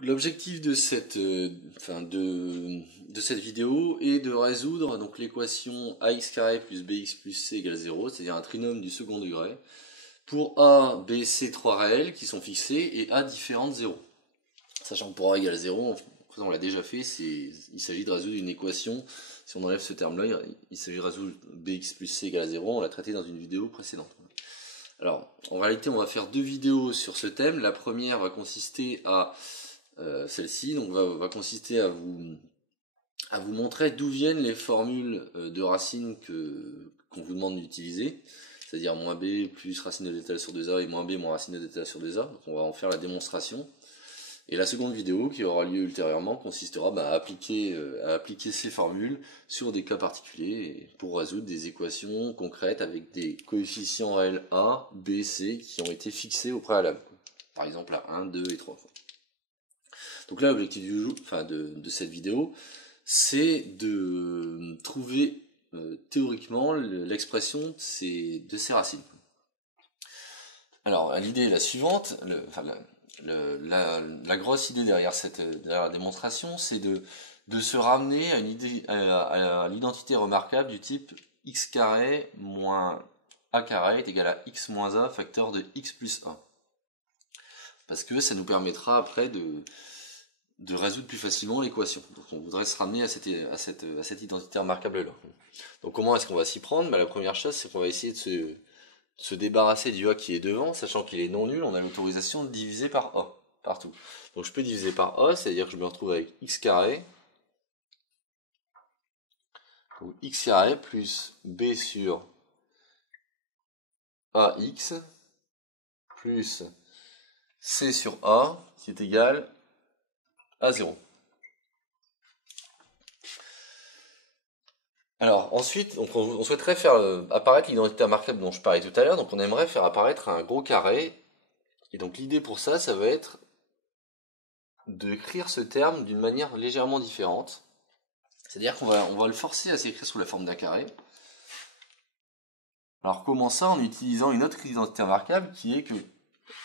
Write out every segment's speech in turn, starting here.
l'objectif de cette vidéo est de résoudre donc l'équation ax carré plus bx plus c égale 0, c'est-à-dire un trinôme du second degré, pour a, b, c, trois réels qui sont fixés et a différentes 0. Sachant que pour a égale 0, on l'a déjà fait, il s'agit de résoudre une équation, si on enlève ce terme-là, il s'agit de résoudre bx plus c égale 0, on l'a traité dans une vidéo précédente. Alors, en réalité, on va faire deux vidéos sur ce thème. La première va consister à celle-ci, donc va consister à vous montrer d'où viennent les formules de racines qu'on vous demande d'utiliser, c'est-à-dire moins b plus racine de d'étal sur 2a et moins b moins racine de d'étal sur 2a. Donc on va en faire la démonstration. Et la seconde vidéo, qui aura lieu ultérieurement, consistera à appliquer ces formules sur des cas particuliers pour résoudre des équations concrètes avec des coefficients réels a, b, c qui ont été fixés au préalable. Par exemple à 1, 2 et 3. Donc là, l'objectif de cette vidéo, c'est de trouver théoriquement l'expression de ces racines. Alors, l'idée est la suivante. La grosse idée derrière la démonstration, c'est de se ramener à l'identité remarquable du type x carré moins a carré est égal à x moins a facteur de x plus 1. Parce que ça nous permettra après de résoudre plus facilement l'équation. Donc on voudrait se ramener à cette identité remarquable-là. Donc comment est-ce qu'on va s'y prendre ? La première chose, c'est qu'on va essayer de se débarrasser du a qui est devant, sachant qu'il est non nul, on a l'autorisation de diviser par a, partout. Donc je peux diviser par a, c'est-à-dire que je me retrouve avec x carré, donc x carré plus b sur ax, plus c sur a, qui est égal à 0. Alors ensuite, on souhaiterait faire apparaître l'identité remarquable dont je parlais tout à l'heure, donc on aimerait faire apparaître un gros carré, et donc l'idée pour ça va être d'écrire ce terme d'une manière légèrement différente, c'est-à-dire qu'on va le forcer à s'écrire sous la forme d'un carré. Alors comment ça ? En utilisant une autre identité remarquable qui est que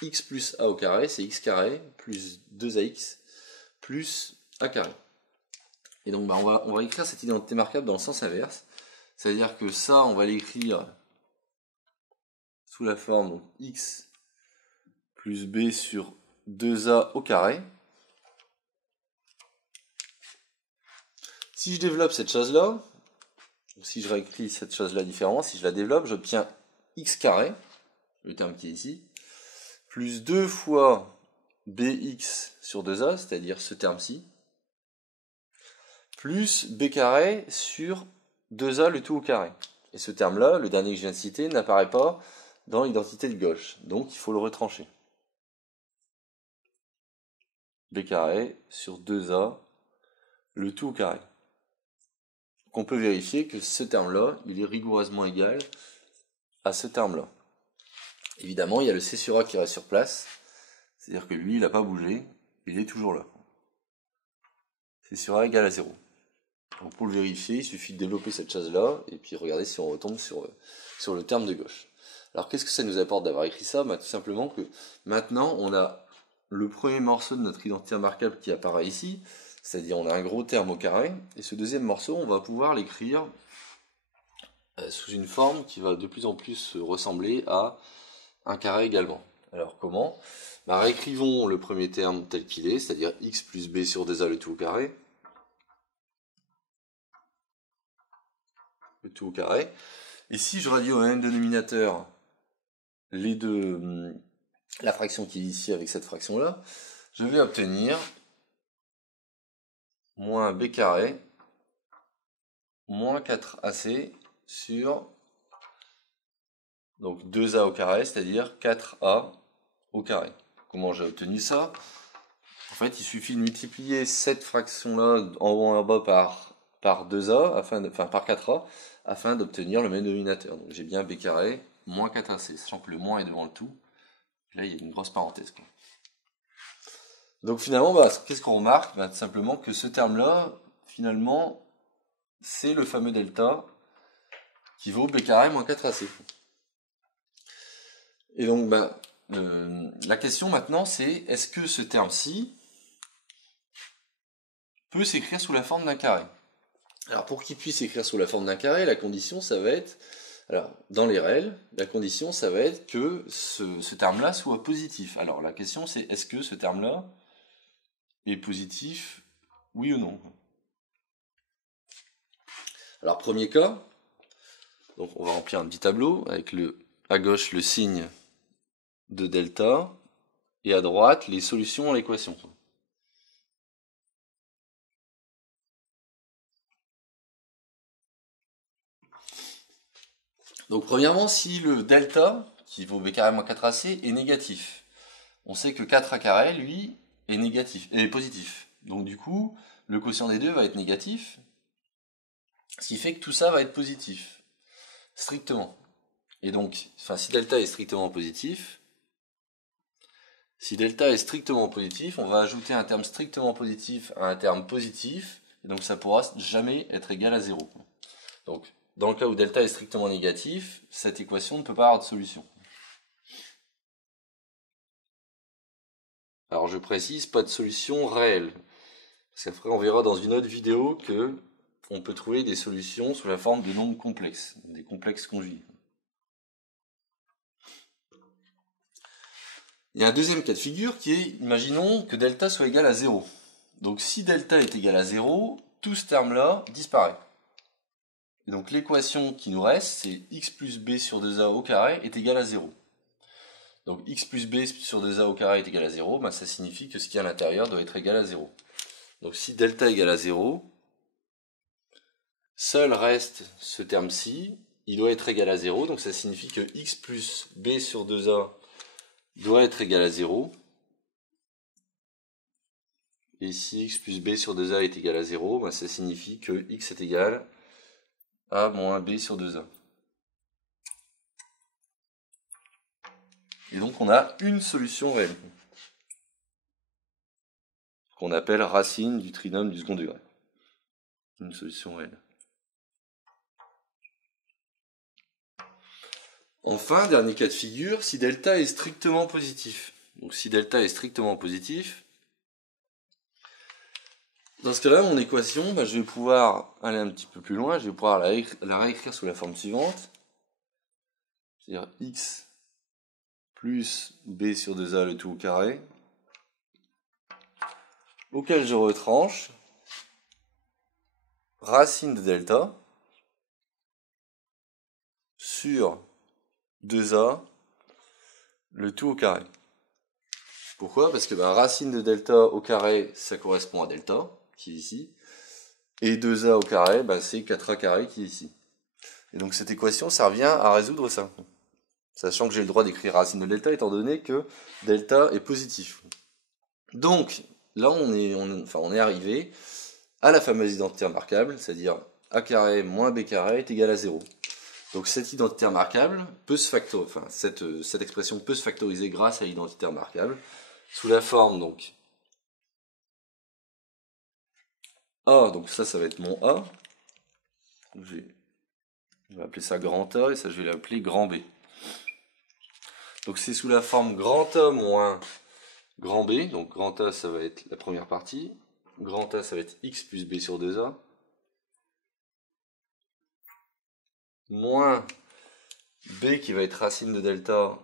x plus a au carré, c'est x carré plus 2ax plus a carré. Et donc on va écrire cette identité remarquable dans le sens inverse, c'est-à-dire que ça on va l'écrire sous la forme donc, x plus b sur 2a au carré. Si je développe cette chose-là, si je réécris cette chose-là différemment, si je la développe, j'obtiens x carré, le terme qui est ici, plus 2 fois bx sur 2a, c'est-à-dire ce terme-ci, plus b carré sur 2a le tout au carré. Et ce terme-là, le dernier que je viens de citer, n'apparaît pas dans l'identité de gauche, donc il faut le retrancher. b carré sur 2a le tout au carré. Donc on peut vérifier que ce terme-là, il est rigoureusement égal à ce terme-là. Évidemment, il y a le c sur a qui reste sur place, c'est-à-dire que lui, il n'a pas bougé, il est toujours là. c sur a égale à 0. Donc pour le vérifier, il suffit de développer cette chose-là, et puis regarder si on retombe sur le terme de gauche. Alors qu'est-ce que ça nous apporte d'avoir écrit ça ? Tout simplement que maintenant, on a le premier morceau de notre identité remarquable qui apparaît ici, c'est-à-dire on a un gros terme au carré, et ce deuxième morceau, on va pouvoir l'écrire sous une forme qui va de plus en plus ressembler à un carré également. Alors comment ? Réécrivons le premier terme tel qu'il est, c'est-à-dire x plus b sur 2a le tout au carré. Le tout au carré. Et si je réduis au même dénominateur la fraction qui est ici avec cette fraction-là, je vais obtenir moins b carré moins 4ac sur donc 2a au carré, c'est-à-dire 4a au carré. Comment j'ai obtenu ça ? En fait, il suffit de multiplier cette fraction-là en haut et en bas par 2a, par 4a, afin d'obtenir le même dénominateur. Donc j'ai bien b carré moins 4ac, sachant que le moins est devant le tout. Là, il y a une grosse parenthèse, quoi. Donc finalement, qu'est-ce qu'on remarque ? Tout simplement que ce terme-là, finalement, c'est le fameux delta qui vaut b carré moins 4ac. Et donc, la question maintenant, c'est est-ce que ce terme-ci, peut s'écrire sous la forme d'un carré. Alors pour qu'il puisse s'écrire sous la forme d'un carré, la condition ça va être, alors dans les règles, la condition ça va être que ce terme-là soit positif. Alors la question c'est est-ce que ce terme-là est positif, oui ou non? Alors premier cas, donc on va remplir un petit tableau avec à gauche le signe de delta et à droite les solutions à l'équation. Donc premièrement, si le delta, qui vaut b carré moins 4ac, est négatif, on sait que 4a carré, lui, est positif. Donc du coup, le quotient des deux va être négatif, ce qui fait que tout ça va être positif, strictement. Et donc, si delta est strictement positif, on va ajouter un terme strictement positif à un terme positif, et donc ça pourra jamais être égal à 0. Donc, dans le cas où delta est strictement négatif, cette équation ne peut pas avoir de solution. Alors je précise, pas de solution réelle. Parce qu'après on verra dans une autre vidéo que on peut trouver des solutions sous la forme de nombres complexes, des complexes conjugués. Il y a un deuxième cas de figure qui est, imaginons que delta soit égal à 0. Donc si delta est égal à 0, tout ce terme-là disparaît. Et donc l'équation qui nous reste, c'est x plus b sur 2a au carré est égal à 0. Donc x plus b sur 2a au carré est égal à 0, ben ça signifie que ce qui est à l'intérieur doit être égal à 0. Donc si delta égale à 0, seul reste ce terme-ci, il doit être égal à 0, donc ça signifie que x plus b sur 2a doit être égal à 0. Et si x plus b sur 2a est égal à 0, ben ça signifie que x est égal à moins b sur 2a. Et donc on a une solution réelle, qu'on appelle racine du trinôme du second degré. Une solution réelle. Enfin, dernier cas de figure, si delta est strictement positif. Donc si delta est strictement positif, dans ce cas-là, mon équation, je vais pouvoir aller un petit peu plus loin, je vais pouvoir la réécrire sous la forme suivante. C'est-à-dire x plus b sur 2a le tout au carré, auquel je retranche racine de delta sur 2a le tout au carré. Pourquoi? Parce que racine de delta au carré, ça correspond à delta, qui est ici, et 2a au carré, c'est 4a carré qui est ici. Et donc cette équation, ça revient à résoudre ça. Sachant que j'ai le droit d'écrire racine de delta, étant donné que delta est positif. Donc, là, on est arrivé à la fameuse identité remarquable, c'est-à-dire a carré moins b carré est égal à 0. Donc cette identité remarquable peut se factoriser, cette expression peut se factoriser grâce à l'identité remarquable, sous la forme, donc, A, donc ça va être mon A. Je vais appeler ça grand A, et ça je vais l'appeler grand B. Donc c'est sous la forme grand A moins grand B, donc grand A ça va être la première partie, grand A ça va être x plus b sur 2a, moins b qui va être racine de delta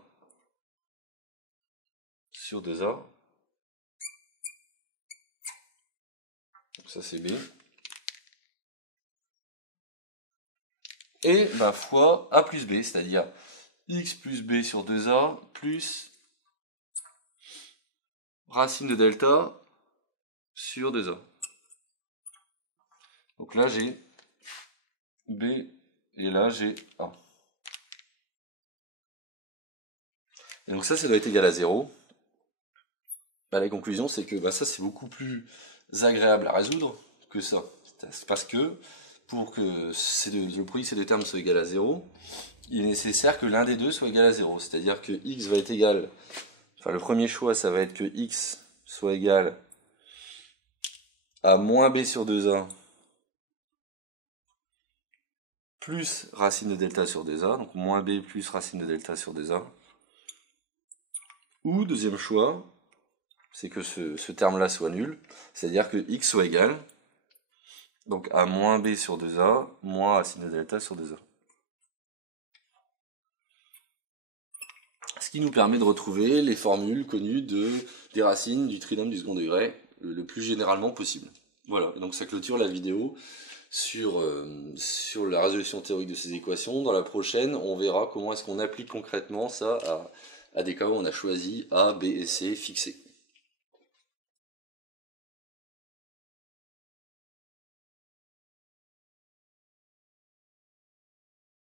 sur 2a, donc ça c'est b, et fois a plus b, c'est-à-dire x plus b sur 2a plus racine de delta sur 2a. Donc là j'ai b et là j'ai a. Et donc ça doit être égal à 0. La conclusion c'est que ça c'est beaucoup plus agréable à résoudre que ça. C'est parce que pour que le produit de ces deux termes soit égal à 0, il est nécessaire que l'un des deux soit égal à 0. C'est-à-dire que x va être égal, le premier choix ça va être que x soit égal à moins b sur 2a plus racine de delta sur 2a, donc moins b plus racine de delta sur 2a. Ou deuxième choix, c'est que ce terme-là soit nul, c'est-à-dire que x soit égal Donc A moins B sur 2A, moins A sin de delta sur 2A. Ce qui nous permet de retrouver les formules connues des racines du trinôme du second degré le plus généralement possible. Voilà, donc ça clôture la vidéo sur la résolution théorique de ces équations. Dans la prochaine, on verra comment est-ce qu'on applique concrètement ça à des cas où on a choisi A, B et C fixés.